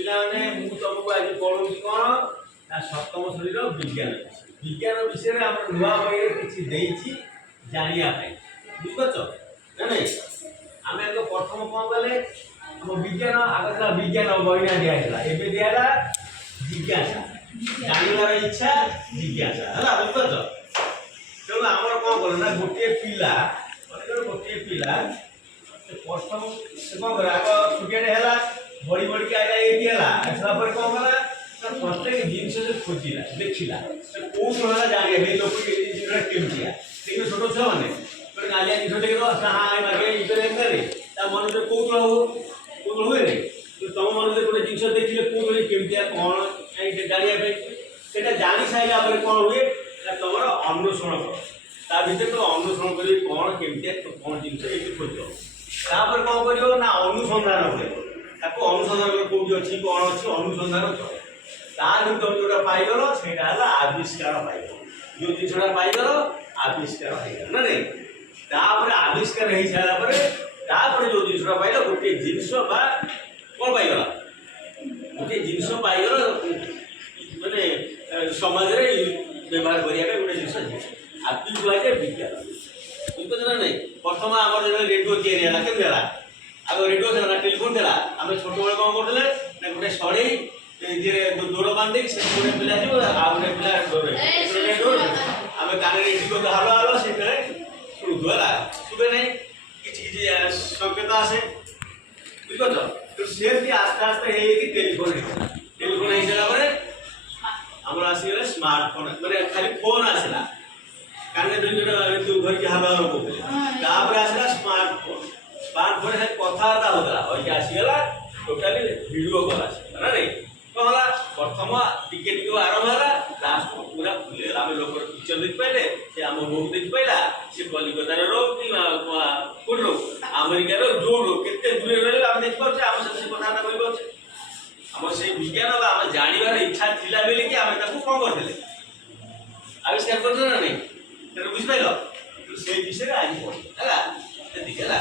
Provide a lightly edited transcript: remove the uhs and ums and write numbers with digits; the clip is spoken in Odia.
ପିଲାମାନେ ମୁଁ ତମକୁ ଆଜି ପଢ଼ଉଛି କ'ଣ ନା ସପ୍ତମ ଶ୍ରେଣୀର ବିଜ୍ଞାନ ବିଜ୍ଞାନ ବିଷୟରେ ଆମର ନୂଆ ବହିରେ କିଛି ଦେଇଛି ଜାଣିବା ପାଇଁ ବୁଝିପାରୁଛ ନା ନାଇଁ। ଆମେ ଆଗ ପ୍ରଥମ କ'ଣ କଲେ ଆମ ବିଜ୍ଞାନ ଆଗ ଥିଲା ବିଜ୍ଞାନ ବହିନା ଦିଆହେଇଥିଲା ଏବେ ଦିଆହେଲା ଜିଜ୍ଞାସା ଜାଣିବାର ଇଚ୍ଛା ଜିଜ୍ଞାସା ହେଲା ବୁଝିପାରୁଛ। ତେଣୁ ଆମର କ'ଣ କଲେ ନା ଗୋଟିଏ ପିଲା ପ୍ରଥମ କ'ଣ କରେ ଆଗ ଛୋଟିଆଟେ ହେଲା ବଢ଼ି ବଢ଼ିକି ଆଇଲା ଏଇଠି ହେଲା ଆସିଲା ପରେ କ'ଣ କଲା ନା ପ୍ରତ୍ୟେକ ଜିନିଷ ସେ ଖୋଜିଲା ଦେଖିଲା କୋଉଠୁ ହେଲା ଜାଣିବା ଏଇ ଲୋକ ଏଇ ଜିନିଷଟା କେମିତିଆ ଦେଖିବେ ଛୋଟ ଛୁଆମାନେ ଗୋଟେ ନାଲିଆ ଜିନିଷ ଦେଖିବ ହାଁ ମାଗେ ଇତରେ ଏମିତି ତା ମନରେ କୌତୁହଳ ହୁଏନି। ତମ ମନରେ ଗୋଟେ ଜିନିଷ ଦେଖିଲେ କୌତୁହଳ କେମିତିଆ କ'ଣ ଜାଣିବା ପାଇଁ ସେଇଟା ଜାଣି ସାରିଲା ପରେ କ'ଣ ହୁଏ ନା ତମର ଅନୁସରଣ କର ତା ଭିତରେ ତ ଅନୁସରଣ କରିବି କ'ଣ କେମିତିଆ କ'ଣ ଜିନିଷ ଏଇଠି ଖୋଜିବ ତାପରେ କ'ଣ କରିବ ନା ଅନୁସନ୍ଧାନ କରିବ ତାକୁ ଅନୁସନ୍ଧାନ କୋଉଠି ଅଛି କ'ଣ ଅଛି ଅନୁସନ୍ଧାନ କର ତା ଭିତରେ ଯୋଉଟା ପାଇଗଲ ସେଇଟା ହେଲା ଆବିଷ୍କାର ପାଇଗଲ ଯୋଉ ଜିନିଷଟା ପାଇଗଲ ଆବିଷ୍କାର ହେଇଗଲା ନା ନାଇଁ। ତାପରେ ଆବିଷ୍କାର ହେଇସାରିଲା ପରେ ତାପରେ ଯୋଉ ଜିନିଷଟା ପାଇଲ ଗୋଟିଏ ଜିନିଷ ବା କ'ଣ ପାଇଗଲା ଗୋଟିଏ ଜିନିଷ ପାଇଗଲ ମାନେ ସମାଜରେ ବ୍ୟବହାର କରିବା ପାଇଁ ଗୋଟେ ଜିନିଷ ଆଦି କୁହାଯାଏ ବିଜ୍ଞାନ ବୁଝିପାରୁଛ ନା ନାଇଁ। ପ୍ରଥମ ଆମର ଯେତେବେଳେ ରେଡ଼ିଓ ତିଆରି ହେଲା କେମିତି ହେଲା ଆଗ ରେଡ଼ିଓ ଥିଲା ନା ଟେଲିଫୋନ୍ ଥିଲା ଆମେ ଛୋଟବେଳେ କ'ଣ କରୁଥିଲେ ନା ଗୋଟେ ସଢ଼େଇ ଦୌଡ଼ ବାନ୍ଧି ଦେଇକି ସେ ଗୋଟେ ପିଲା ଯିବ ଆଉ ଗୋଟେ ପିଲା ଆମେ କାନରେ ଏଠି କରୁ ହାଲୋ ହାଲୋ ସେଠାରେ ଶୁଣୁଛୁ ହେଲା ଶୁଭେ ନାହିଁ କିଛି କିଛି ସଂକେତ ଆସେ ବୁଝିପାରୁଛ। ତ ସେମିତି ଆସ୍ତେ ଆସ୍ତେ ହେଇକି ଟେଲିଫୋନ୍ ହେଇଗଲା ଟେଲିଫୋନ୍ ହେଇସାରିଲା ପରେ ଆମର ଆସିଗଲା ସ୍ମାର୍ଟଫୋନ୍ ମାନେ ଖାଲି ଫୋନ୍ ଆସିଲା କାନରେ ଧରିକି ହାଲୋ ହାଲୋ କହୁଥିଲେ ତାପରେ ଆସିଲା ସ୍ମାର୍ଟଫୋନ୍ ଖାଲି କଥାବାର୍ତ୍ତା ହେଉଥିଲା ଅଇକି ଆସିଗଲା ଟୋଟାଲି ଭିଡ଼ିଓ କଲ୍ ଆସିଗଲା ନା ନାଇଁ। କ'ଣ ହେଲା ପ୍ରଥମ ଟିକେ ଟିକେ ଆରମ୍ଭ ହେଲା ଲାଷ୍ଟ ପୁରା ଭୁଲିଗଲା ଆମେ ଲୋକର ପିକ୍ଚର ଦେଖିପାରିଲେ ସେ ଆମ ରୋଗ ଦେଖିପାରିଲା ସେ କଲିକତାରେ ରହୁ କି କୋଉଠି ରହୁ ଆମେରିକାରେ ଯୋଉ ରହୁ କେତେ ଦୂରରେ ରହିଲେ ଆମେ ଦେଖିପାରୁଛେ ଆମ ସହିତ ସେ କଥାବାର୍ତ୍ତା କରିପାରୁଛେ ଆମର ସେଇ ବିଜ୍ଞାନ ବା ଆମେ ଜାଣିବାର ଇଚ୍ଛା ଥିଲା ବୋଲିକି ଆମେ ତାକୁ କ'ଣ କରିଥିଲେ ଆବିଷ୍କାର କରିଥିଲେ ନା ନାଇଁ ସେଟା ବୁଝିପାରିଲ ସେଇ ବିଷୟରେ ଆଜି ପଢ଼ିବା ହେଲା ସେତିକି ହେଲା।